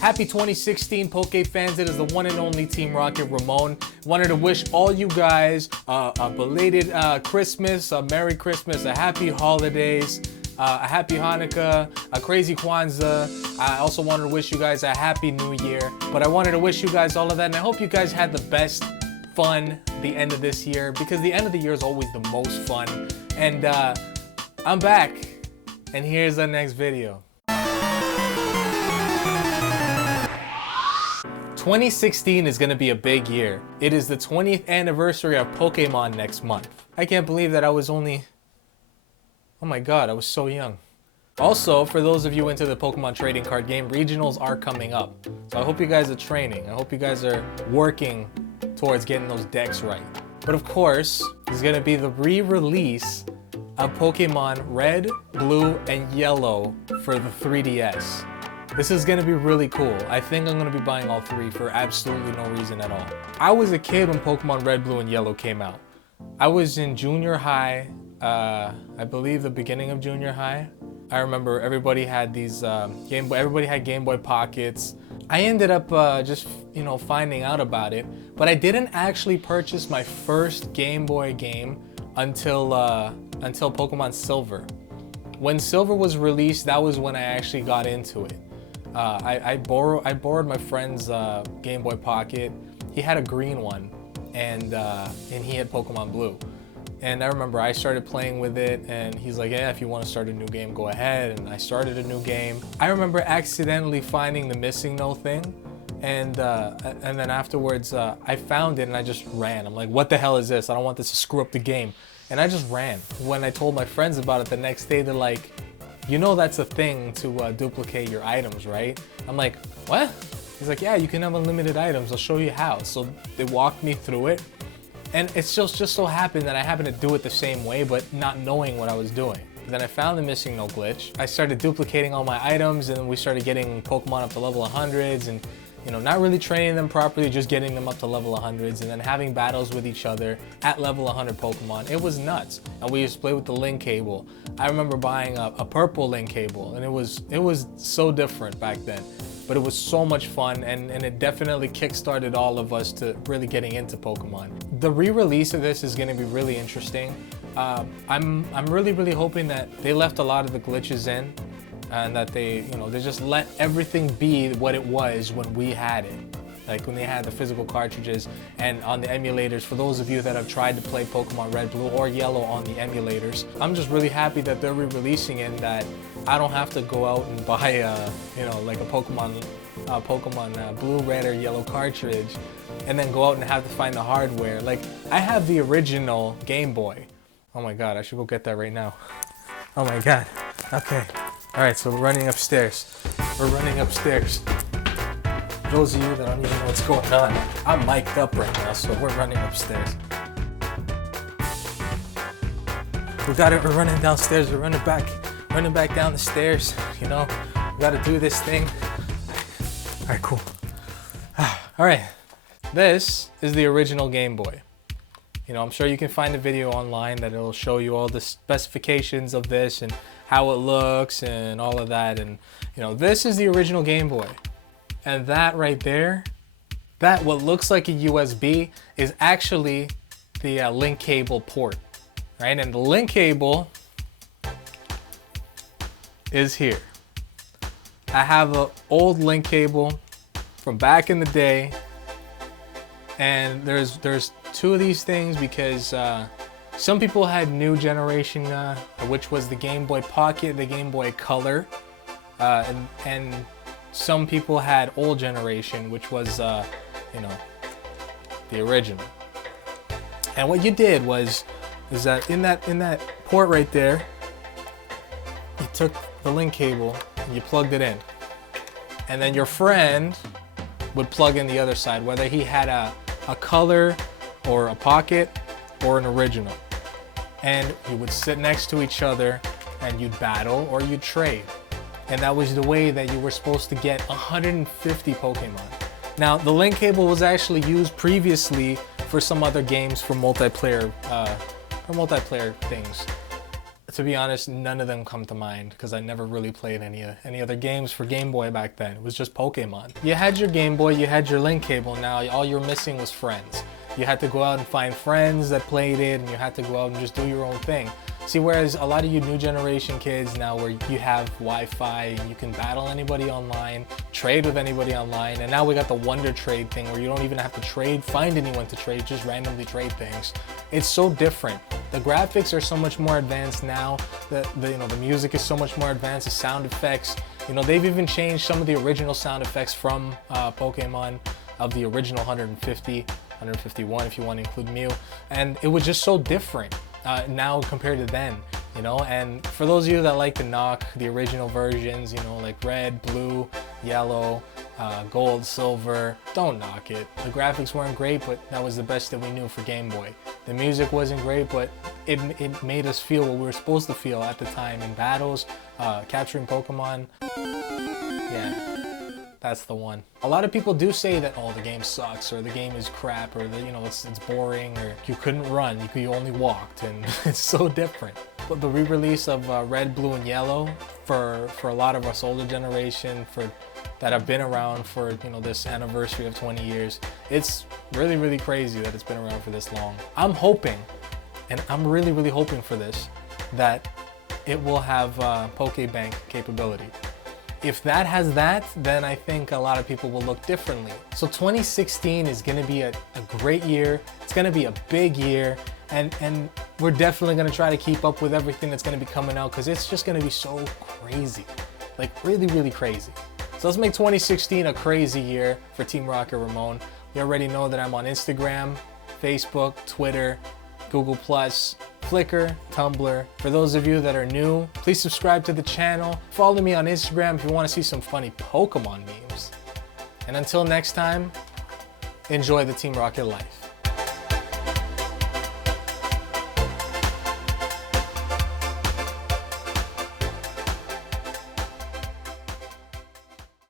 Happy 2016 PokéFans. It is the one and only Team Rocket Ramon. Wanted to wish all you guys a belated Christmas, a Merry Christmas, a Happy Holidays, a Happy Hanukkah, a Crazy Kwanzaa. I also wanted to wish you guys a Happy New Year. But I wanted to wish you guys all of that, and I hope you guys had the best fun the end of this year, because the end of the year is always the most fun. And I'm back, and here's the next video. 2016 is going to be a big year. It is the 20th anniversary of Pokémon next month. I can't believe that I was only... Oh my god, I was so young. Also, for those of you into the Pokemon trading card game, regionals are coming up. So I hope you guys are training. I hope you guys are working towards getting those decks right. But of course, there's going to be the re-release of Pokemon Red, Blue, and Yellow for the 3DS. This is gonna be really cool. I think I'm gonna be buying all three for absolutely no reason at all. I was a kid when Pokemon Red, Blue, and Yellow came out. I was in junior high, I believe the beginning of junior high. I remember everybody had these everybody had Game Boy Pockets. I ended up just, finding out about it, but I didn't actually purchase my first Game Boy game until Pokemon Silver. When Silver was released, that was when I actually got into it. I borrowed my friend's Game Boy Pocket. He had a green one, and he had Pokemon Blue. And I remember I started playing with it, and he's like, yeah, if you want to start a new game, go ahead. And I started a new game. I remember accidentally finding the missing no thing, and then afterwards I found it and I just ran. I'm like, what the hell is this? I don't want this to screw up the game. And I just ran. When I told my friends about it the next day, they're like, that's a thing to duplicate your items, right? I'm like, what? He's like, yeah, you can have unlimited items. I'll show you how. So they walked me through it. And it's just so happened that I happened to do it the same way, but not knowing what I was doing. Then I found the missing no glitch. I started duplicating all my items, and then we started getting Pokemon up to level 100s, and not really training them properly, just getting them up to level 100s, and then having battles with each other at level 100 Pokemon. It was nuts. And we used to play with the link cable. I remember buying a purple link cable, and it was so different back then. But it was so much fun, and it definitely kickstarted all of us to really getting into Pokemon. The re-release of this is going to be really interesting. I'm really hoping that they left a lot of the glitches in, and that they just let everything be what it was when we had it. Like when they had the physical cartridges and on the emulators. For those of you that have tried to play Pokemon Red, Blue, or Yellow on the emulators, I'm just really happy that they're re-releasing it, and that I don't have to go out and buy like a Pokemon Blue, Red, or Yellow cartridge and then go out and have to find the hardware. Like, I have the original Game Boy. Oh my god, I should go get that right now. Oh my god. Okay. Alright, so we're running upstairs. We're running upstairs. For those of you that don't even know what's going on, I'm mic'd up right now, so we're running upstairs. We got it, we're running downstairs, we're running back down the stairs, we gotta do this thing. Alright, cool. Alright, this is the original Game Boy. I'm sure you can find a video online that it'll show you all the specifications of this and how it looks and all of that. And this is the original Game Boy. And that right there, that what looks like a USB is actually the link cable port, right? And the link cable is here. I have an old link cable from back in the day, and there's two of these things because some people had new generation, which was the Game Boy Pocket, the Game Boy Color, and some people had old generation, which was the original. And what you did is that in that port right there, you took the link cable and you plugged it in, and then your friend would plug in the other side, whether he had a color or a pocket or an original, and you would sit next to each other and you'd battle or you'd trade. And that was the way that you were supposed to get 150 Pokemon. Now, the link cable was actually used previously for some other games for multiplayer things. To be honest, none of them come to mind because I never really played any other games for Game Boy back then. It was just Pokemon. You had your Game Boy, you had your link cable. Now all you're missing was friends. You had to go out and find friends that played it, and you had to go out and just do your own thing. See, whereas a lot of you new generation kids now, where you have Wi-Fi and you can battle anybody online, trade with anybody online, and now we got the Wonder Trade thing where you don't even have to find anyone to trade, just randomly trade things. It's so different. The graphics are so much more advanced now. The music is so much more advanced. The sound effects, they've even changed some of the original sound effects from Pokemon, of the original 150, 151 if you want to include Mew, and it was just so different. Now compared to then, and for those of you that like to knock the original versions, like red, blue, yellow, gold, silver, don't knock it. The graphics weren't great, but that was the best that we knew for Game Boy. The music wasn't great, but it made us feel what we were supposed to feel at the time in battles, capturing Pokemon. Yeah. That's the one. A lot of people do say that, oh, the game sucks, or the game is crap, or it's boring, or you couldn't run, you only walked, and it's so different. But the re-release of Red, Blue, and Yellow for a lot of us older generation, that have been around for this anniversary of 20 years, it's really, really crazy that it's been around for this long. I'm hoping, and I'm really, really hoping for this, that it will have Pokebank capability. If that has that, then I think a lot of people will look differently. So 2016 is gonna be a great year. It's gonna be a big year, and we're definitely gonna try to keep up with everything that's gonna be coming out, because it's just gonna be so crazy. Like really, really crazy. So let's make 2016 a crazy year for Team Rocket Ramon. You already know that I'm on Instagram, Facebook, Twitter, Google+, Flickr, Tumblr. For those of you that are new, please subscribe to the channel. Follow me on Instagram if you want to see some funny Pokemon memes. And until next time, enjoy the Team Rocket life.